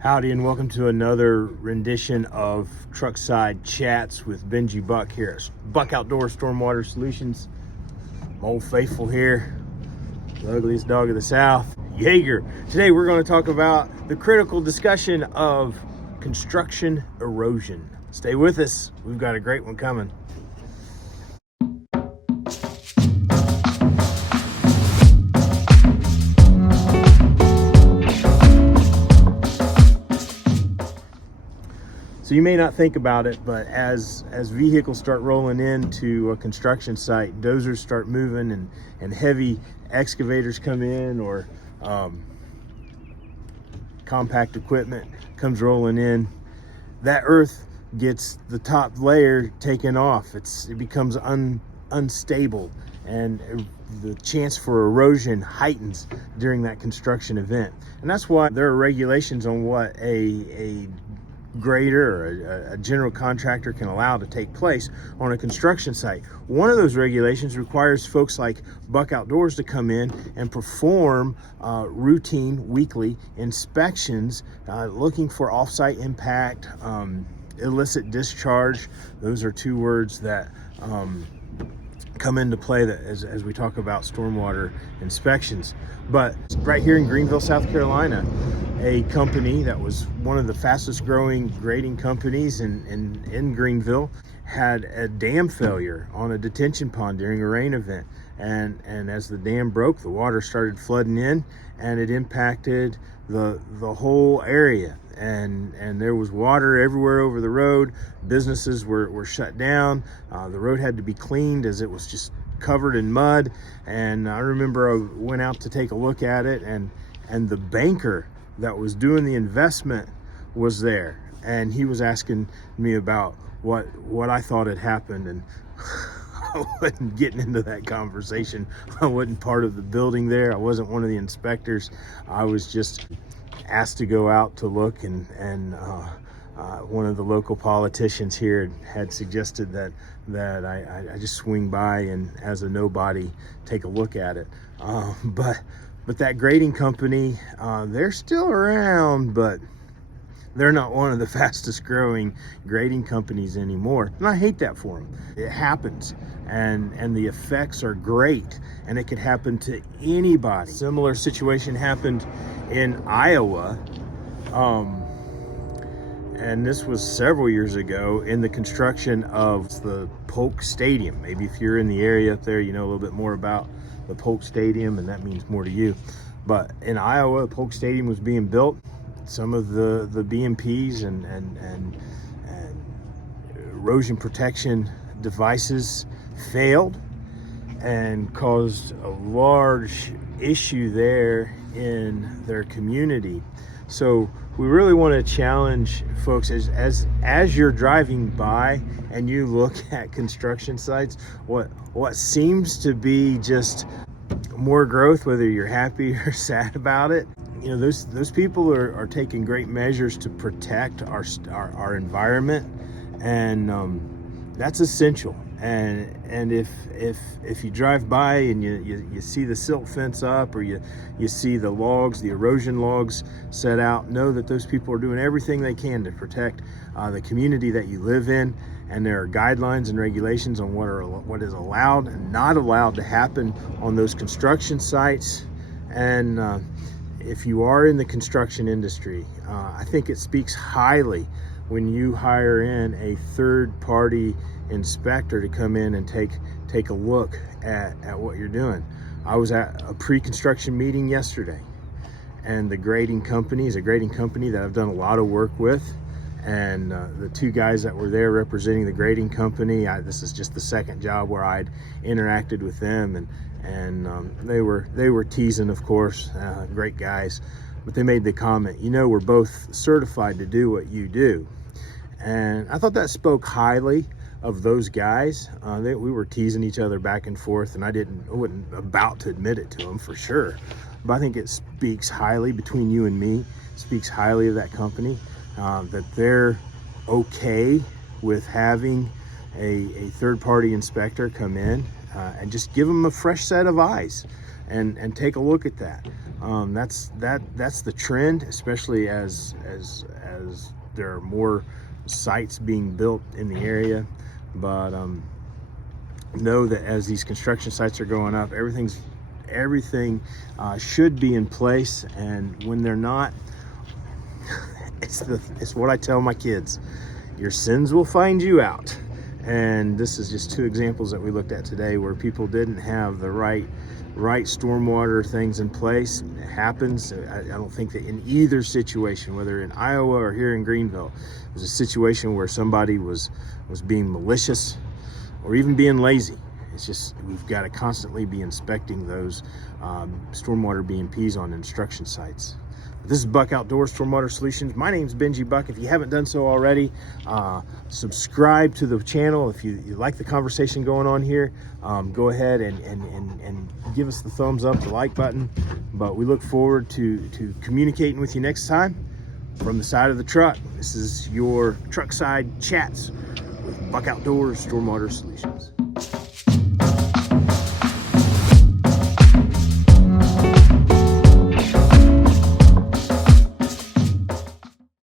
Howdy and welcome to another rendition of Truckside Chats with Benji Buck here at Buck Outdoor Stormwater Solutions. My old faithful here, the ugliest dog of the South, Jaeger. Today we're going to talk about the critical discussion of construction erosion. Stay with us, we've got a great one coming. So you may not think about it, but as vehicles start rolling into a construction site, dozers start moving and heavy excavators come in, or compact equipment comes rolling in, that earth gets the top layer taken off. It becomes unstable, and the chance for erosion heightens during that construction event. And that's why there are regulations on what a grader or a general contractor can allow to take place on a construction site. One of those regulations requires folks like Buck Outdoors to come in and perform routine weekly inspections, looking for off-site impact, illicit discharge. Those are two words that come into play as we talk about stormwater inspections. But right here in Greenville, South Carolina, a company that was one of the fastest growing grading companies in Greenville had a dam failure on a detention pond during a rain event. And as the dam broke, the water started flooding in, and it impacted the whole area. And there was water everywhere over the road. Businesses were shut down. The road had to be cleaned as it was just covered in mud. And I remember I went out to take a look at it, and the banker that was doing the investment was there, and he was asking me about what I thought had happened, and I wasn't getting into that conversation. I wasn't part of the building there. I wasn't one of the inspectors. I was just asked to go out to look, and one of the local politicians here had suggested that I just swing by and, as a nobody, take a look at it. But that grading company, they're still around, but they're not one of the fastest growing grading companies anymore. And I hate that for them. It happens, and the effects are great, and it could happen to anybody. Similar situation happened in Iowa, and this was several years ago, in the construction of the Polk Stadium. Maybe if you're in the area up there, you know a little bit more about the Polk Stadium, and that means more to you. But in Iowa, the Polk Stadium was being built. Some of the BMPs and erosion protection devices failed and caused a large issue there in their community. So we really want to challenge folks as you're driving by and you look at construction sites, what seems to be just more growth, whether you're happy or sad about it. You know, those people are taking great measures to protect our environment, and that's essential. And if you drive by and you see the silt fence up, or you see the erosion logs set out, know that those people are doing everything they can to protect the community that you live in. And there are guidelines and regulations on what is allowed and not allowed to happen on those construction sites. And if you are in the construction industry, I think it speaks highly when you hire in a third-party inspector to come in and take a look at what you're doing. I was at a pre-construction meeting yesterday, and the grading company is a grading company that I've done a lot of work with. And the two guys that were there representing the grading company, this is just the second job where I'd interacted with them, and they were teasing, of course, great guys, but they made the comment, you know, we're both certified to do what you do. And I thought that spoke highly of those guys. We were teasing each other back and forth, and I wasn't about to admit it to them for sure, but I think it speaks highly, between you and me, speaks highly of that company. That they're okay with having a third-party inspector come in and just give them a fresh set of eyes and take a look at that. That's the trend, especially as there are more sites being built in the area. But know that as these construction sites are going up, everything should be in place, and when they're not, it's what I tell my kids: your sins will find you out. And this is just two examples that we looked at today where people didn't have the right stormwater things in place. It happens. I don't think that in either situation, whether in Iowa or here in Greenville, it was a situation where somebody was being malicious or even being lazy. It's just, we've got to constantly be inspecting those stormwater BMPs on construction sites. This is Buck Outdoors Stormwater Solutions. My name's Benji Buck. If you haven't done so already, subscribe to the channel. If you like the conversation going on here, go ahead and give us the thumbs up, the like button. But we look forward to communicating with you next time from the side of the truck. This is your truck side chats with Buck Outdoors Stormwater Solutions.